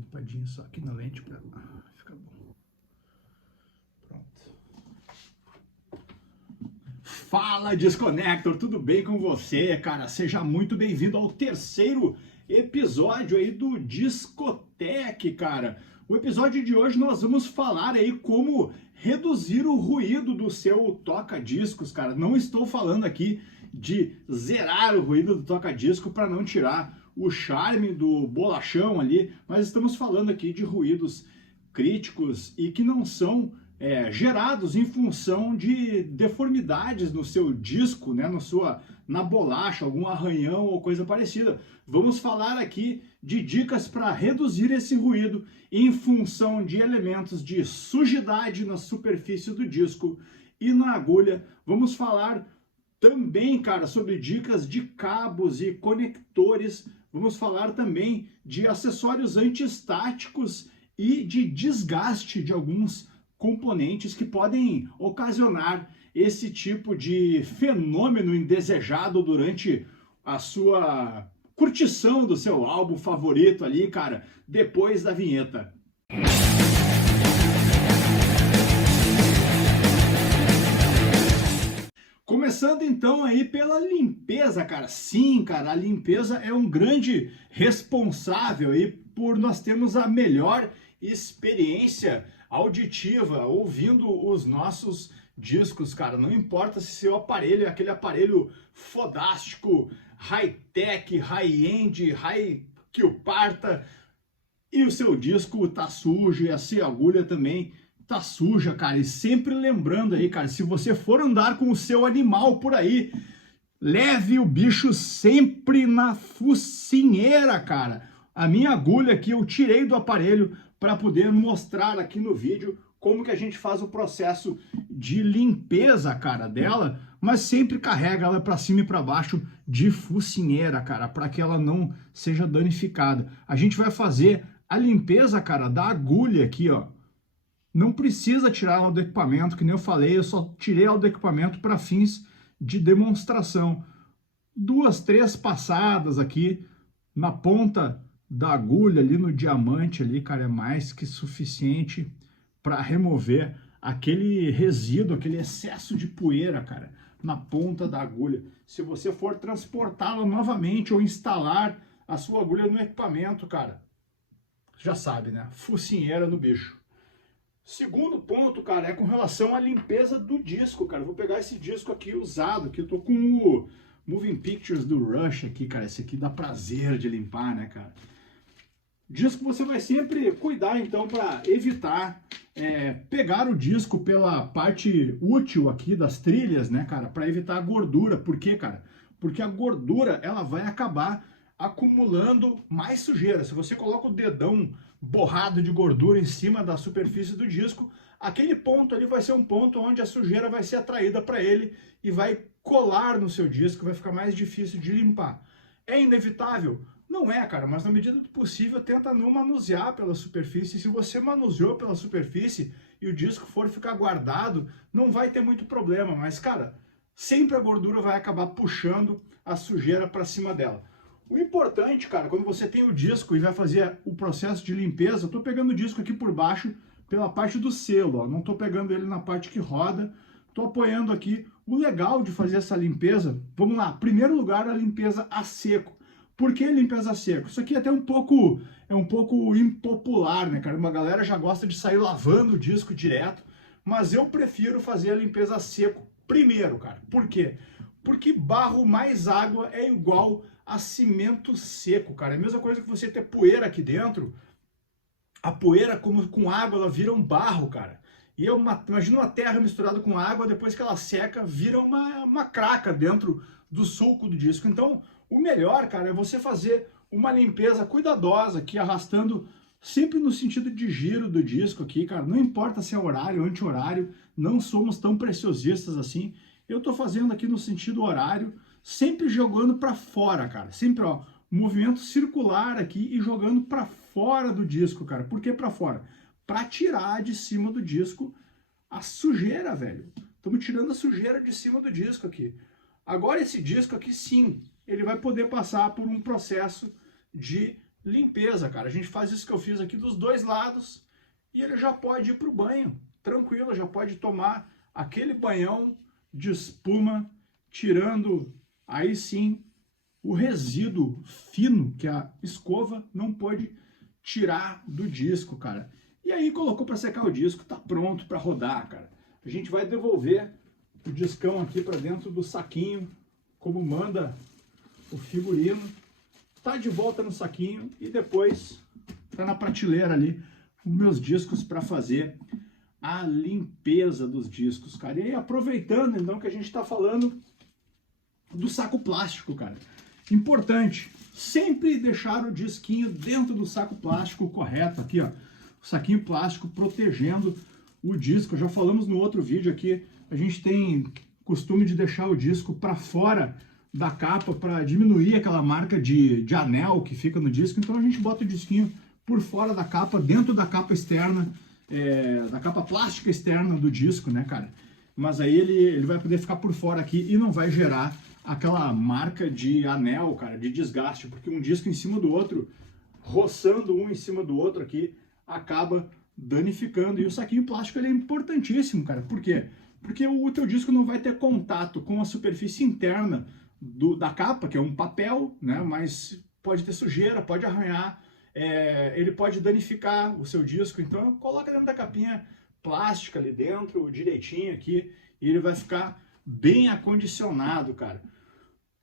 limpadinha só aqui na lente para ficar bom. Pronto. Fala, Disconnector, tudo bem com você, cara? Seja muito bem-vindo ao terceiro episódio aí do Discotech, cara. O episódio de hoje nós vamos falar aí como reduzir o ruído do seu toca-discos, cara. Não estou falando aqui de zerar o ruído do toca-disco para não tirar o charme do bolachão ali, mas estamos falando aqui de ruídos críticos e que não são gerados em função de deformidades no seu disco, né, na bolacha, algum arranhão ou coisa parecida. Vamos falar aqui de dicas para reduzir esse ruído em função de elementos de sujidade na superfície do disco e na agulha. Vamos falar também, cara, sobre dicas de cabos e conectores. Vamos falar também de acessórios antiestáticos e de desgaste de alguns componentes que podem ocasionar esse tipo de fenômeno indesejado durante a sua curtição do seu álbum favorito ali, cara, depois da vinheta. Começando então aí pela limpeza, cara. Sim, cara, a limpeza é um grande responsável aí por nós termos a melhor experiência auditiva ouvindo os nossos discos, cara. Não importa se seu aparelho é aquele aparelho fodástico, high-tech, high-end, high-que-o-parta, e o seu disco tá sujo e a sua agulha também tá suja, cara. E sempre lembrando aí, cara, se você for andar com o seu animal por aí, leve o bicho sempre na focinheira, cara. A minha agulha aqui eu tirei do aparelho para poder mostrar aqui no vídeo como que a gente faz o processo de limpeza, cara, dela, mas sempre carrega ela para cima e para baixo de focinheira, cara, para que ela não seja danificada. A gente vai fazer a limpeza, cara, da agulha aqui, ó. Não precisa tirar ela do equipamento, que nem eu falei, eu só tirei ela do equipamento para fins de demonstração. 2, 3 passadas aqui na ponta da agulha ali no diamante ali, cara, é mais que suficiente para remover aquele resíduo, aquele excesso de poeira, cara, na ponta da agulha. Se você for transportá-la novamente ou instalar a sua agulha no equipamento, cara, já sabe, né? Focinheira no bicho. Segundo ponto, cara, é com relação à limpeza do disco, cara. Eu vou pegar esse disco aqui usado, que eu tô com o Moving Pictures do Rush aqui, cara. Esse aqui dá prazer de limpar, né, cara? Disco você vai sempre cuidar, então, para evitar pegar o disco pela parte útil aqui das trilhas, né, cara? Para evitar a gordura. Por quê, cara? Porque a gordura, ela vai acabar acumulando mais sujeira. Se você coloca o dedão borrado de gordura em cima da superfície do disco, aquele ponto ali vai ser um ponto onde a sujeira vai ser atraída para ele e vai colar no seu disco, vai ficar mais difícil de limpar. É inevitável? Não é, cara, mas na medida do possível tenta não manusear pela superfície. Se você manuseou pela superfície e o disco for ficar guardado, não vai ter muito problema, mas, cara, sempre a gordura vai acabar puxando a sujeira para cima dela. O importante, cara, quando você tem o disco e vai fazer o processo de limpeza, eu tô pegando o disco aqui por baixo, pela parte do selo, ó, não tô pegando ele na parte que roda, tô apoiando aqui. O legal de fazer essa limpeza, vamos lá, primeiro lugar, a limpeza a seco. Por que limpeza a seco? Isso aqui é até um pouco impopular, né, cara? Uma galera já gosta de sair lavando o disco direto, mas eu prefiro fazer a limpeza a seco primeiro, cara. Por quê? Porque barro mais água é igual a cimento seco, cara. É a mesma coisa que você ter poeira aqui dentro. A poeira com água, ela vira um barro, cara. E imagina uma terra misturada com água, depois que ela seca, vira uma craca dentro do sulco do disco. Então, o melhor, cara, é você fazer uma limpeza cuidadosa aqui, arrastando sempre no sentido de giro do disco aqui, cara. Não importa se é horário ou anti-horário, não somos tão preciosistas assim. Eu tô fazendo aqui no sentido horário, sempre jogando para fora, cara. Sempre, ó, movimento circular aqui e jogando para fora do disco, cara. Por que para fora? Para tirar de cima do disco a sujeira, velho. Estamos tirando a sujeira de cima do disco aqui. Agora esse disco aqui, sim, ele vai poder passar por um processo de limpeza, cara. A gente faz isso que eu fiz aqui dos dois lados e ele já pode ir pro banho, tranquilo, já pode tomar aquele banhão de espuma, tirando aí sim o resíduo fino que a escova não pode tirar do disco, cara. E aí colocou para secar o disco, tá pronto para rodar, cara. A gente vai devolver o discão aqui para dentro do saquinho, como manda o figurino. Tá de volta no saquinho e depois tá na prateleira ali os meus discos para fazer a limpeza dos discos, cara. E aí, aproveitando então que a gente está falando do saco plástico, cara. Importante, sempre deixar o disquinho dentro do saco plástico correto aqui, ó. O saquinho plástico protegendo o disco. Já falamos no outro vídeo aqui, a gente tem costume de deixar o disco para fora da capa para diminuir aquela marca de anel que fica no disco. Então a gente bota o disquinho por fora da capa, dentro da capa externa, da capa plástica externa do disco, né, cara? Mas aí ele vai poder ficar por fora aqui e não vai gerar aquela marca de anel, cara, de desgaste, porque um disco em cima do outro, roçando um em cima do outro aqui, acaba danificando. E o saquinho plástico ele é importantíssimo, cara. Por quê? Porque o teu disco não vai ter contato com a superfície interna da capa, que é um papel, né? Mas pode ter sujeira, pode arranhar, ele pode danificar o seu disco. Então coloca dentro da capinha plástica ali dentro, direitinho aqui, e ele vai ficar bem acondicionado, cara.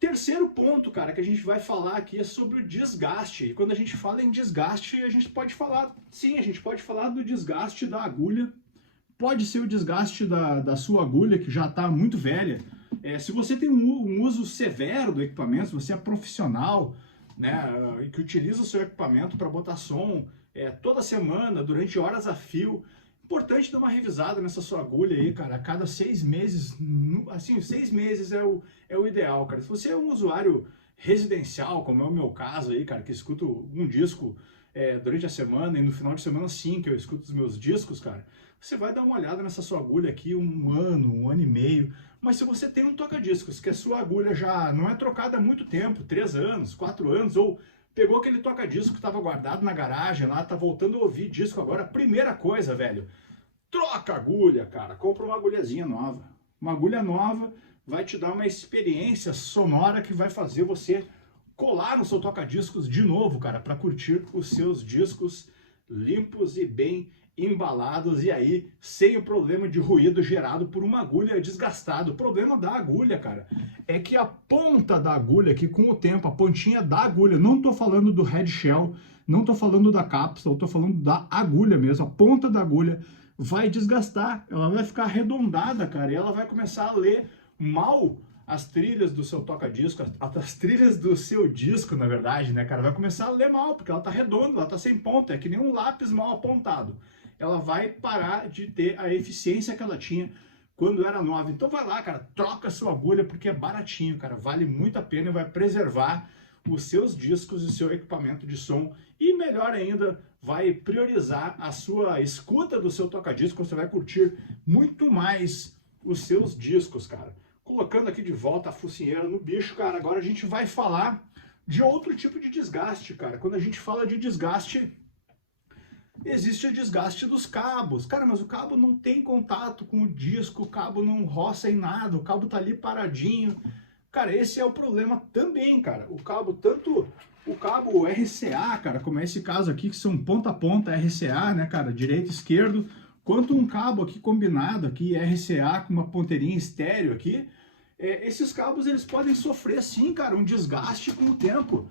Terceiro ponto, cara, que a gente vai falar aqui é sobre o desgaste. E quando a gente fala em desgaste, a gente pode falar, sim, a gente pode falar do desgaste da agulha. Pode ser o desgaste da sua agulha, que já está muito velha. Se você tem um uso severo do equipamento, se você é profissional, né, e que utiliza o seu equipamento para botar som toda semana, durante horas a fio, importante dar uma revisada nessa sua agulha aí, cara, a cada 6 meses, assim, 6 meses é o ideal, cara. Se você é um usuário residencial, como é o meu caso aí, cara, que escuto um disco durante a semana e no final de semana sim, que eu escuto os meus discos, cara, você vai dar uma olhada nessa sua agulha aqui um ano e meio. Mas se você tem um toca-discos, que a sua agulha já não é trocada há muito tempo, 3 anos, 4 anos, ou pegou aquele toca-disco que estava guardado na garagem lá, tá voltando a ouvir disco agora, primeira coisa, velho, troca a agulha, cara, compra uma agulhazinha nova. Uma agulha nova vai te dar uma experiência sonora que vai fazer você colar no seu toca-discos de novo, cara, para curtir os seus discos limpos e bem embalados, e aí sem o problema de ruído gerado por uma agulha desgastada. O problema da agulha, cara, é que a ponta da agulha, que com o tempo, a pontinha da agulha, não tô falando do head shell, não tô falando da cápsula, eu tô falando da agulha mesmo, a ponta da agulha vai desgastar, ela vai ficar arredondada, cara, e ela vai começar a ler mal as trilhas do seu toca-disco, as trilhas do seu disco, na verdade, né, cara, vai começar a ler mal, porque ela tá redonda, ela tá sem ponta, é que nem um lápis mal apontado. Ela vai parar de ter a eficiência que ela tinha quando era nova. Então vai lá, cara, troca a sua agulha, porque é baratinho, cara, vale muito a pena e vai preservar os seus discos e o seu equipamento de som, e melhor ainda, vai priorizar a sua escuta do seu toca-disco, você vai curtir muito mais os seus discos, cara. Colocando aqui de volta a focinheira no bicho, cara, agora a gente vai falar de outro tipo de desgaste, cara. Quando a gente fala de desgaste, existe o desgaste dos cabos. Cara, mas o cabo não tem contato com o disco, o cabo não roça em nada, o cabo tá ali paradinho. Cara, esse é o problema também, cara. O cabo, tanto o cabo RCA, cara, como é esse caso aqui, que são ponta a ponta RCA, né, cara, direito e esquerdo, quanto um cabo aqui combinado, aqui RCA com uma ponteirinha estéreo aqui, esses cabos eles podem sofrer sim, cara, um desgaste com o tempo.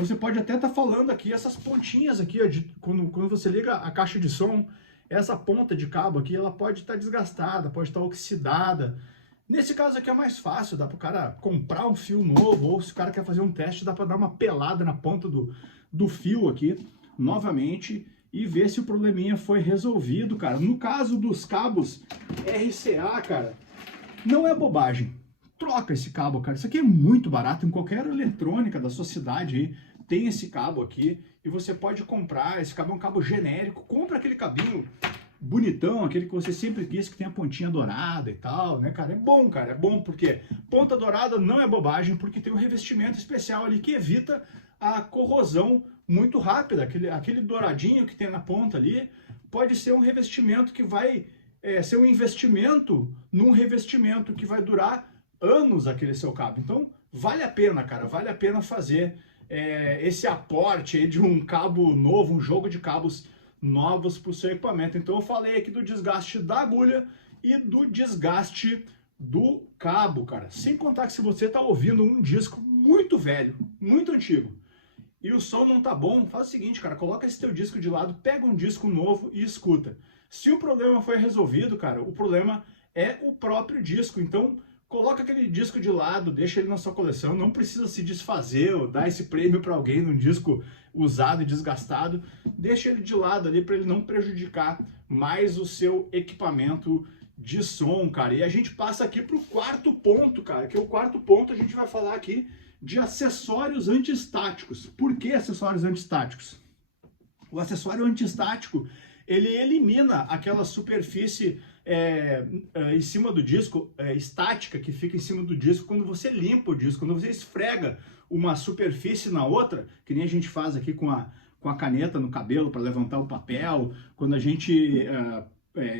Você pode até estar falando aqui, essas pontinhas aqui, ó, quando você liga a caixa de som, essa ponta de cabo aqui, ela pode estar desgastada, pode estar oxidada. Nesse caso aqui é mais fácil, dá para o cara comprar um fio novo, ou se o cara quer fazer um teste, dá para dar uma pelada na ponta do fio aqui, novamente, e ver se o probleminha foi resolvido, cara. No caso dos cabos RCA, cara, não é bobagem. Troca esse cabo, cara. Isso aqui é muito barato, em qualquer eletrônica da sua cidade aí tem esse cabo aqui, e você pode comprar. Esse cabo é um cabo genérico, compra aquele cabinho bonitão, aquele que você sempre quis, que tem a pontinha dourada e tal, né, cara? É bom porque ponta dourada não é bobagem, porque tem um revestimento especial ali que evita a corrosão muito rápida, aquele douradinho que tem na ponta ali, pode ser um revestimento que vai ser um investimento num revestimento que vai durar anos aquele seu cabo. Então, vale a pena, cara, vale a pena fazer esse aporte aí de um cabo novo, um jogo de cabos novos para o seu equipamento. Então, eu falei aqui do desgaste da agulha e do desgaste do cabo, cara. Sem contar que se você está ouvindo um disco muito velho, muito antigo, e o som não tá bom, faz o seguinte, cara, coloca esse teu disco de lado, pega um disco novo e escuta. Se o problema foi resolvido, cara, o problema é o próprio disco. Então, coloca aquele disco de lado, deixa ele na sua coleção, não precisa se desfazer ou dar esse prêmio para alguém num disco usado e desgastado. Deixa ele de lado ali para ele não prejudicar mais o seu equipamento de som, cara. E a gente passa aqui pro quarto ponto, cara, que é o quarto ponto a gente vai falar aqui de acessórios antiestáticos. Por que acessórios antiestáticos? O acessório antiestático, ele elimina aquela superfície em cima do disco, estática, que fica em cima do disco quando você limpa o disco, quando você esfrega uma superfície na outra, que nem a gente faz aqui com a caneta no cabelo para levantar o papel, quando a gente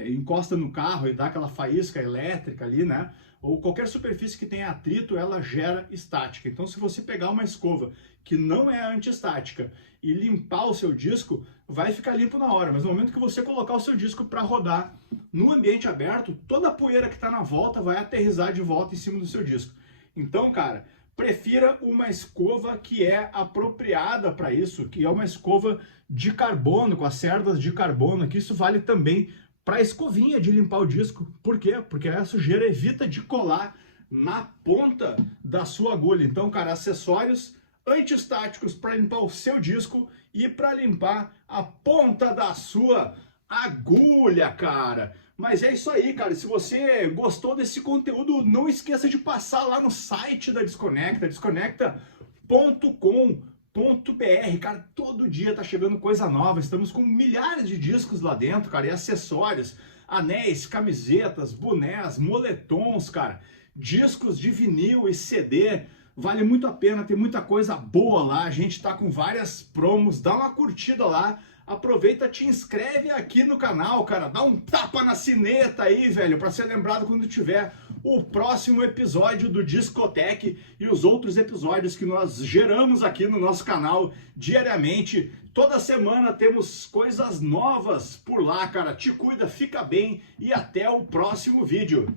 encosta no carro e dá aquela faísca elétrica ali, né? Ou qualquer superfície que tenha atrito, ela gera estática. Então, se você pegar uma escova que não é antiestática e limpar o seu disco, vai ficar limpo na hora. Mas no momento que você colocar o seu disco para rodar no ambiente aberto, toda a poeira que está na volta vai aterrissar de volta em cima do seu disco. Então, cara, prefira uma escova que é apropriada para isso, que é uma escova de carbono, com as cerdas de carbono, que isso vale também para a escovinha de limpar o disco. Por quê? Porque a sujeira evita de colar na ponta da sua agulha. Então, cara, acessórios antiestáticos para limpar o seu disco e para limpar a ponta da sua agulha, cara. Mas é isso aí, cara. Se você gostou desse conteúdo, não esqueça de passar lá no site da Desconecta, desconecta.com.br, cara, todo dia tá chegando coisa nova, estamos com milhares de discos lá dentro, cara, e acessórios, anéis, camisetas, bonés, moletons, cara, discos de vinil e CD, vale muito a pena, tem muita coisa boa lá, a gente tá com várias promos, dá uma curtida lá, aproveita, te inscreve aqui no canal, cara, dá um tapa na sineta aí, velho, para ser lembrado quando tiver o próximo episódio do Discotech e os outros episódios que nós geramos aqui no nosso canal diariamente. Toda semana temos coisas novas por lá, cara. Te cuida, fica bem e até o próximo vídeo.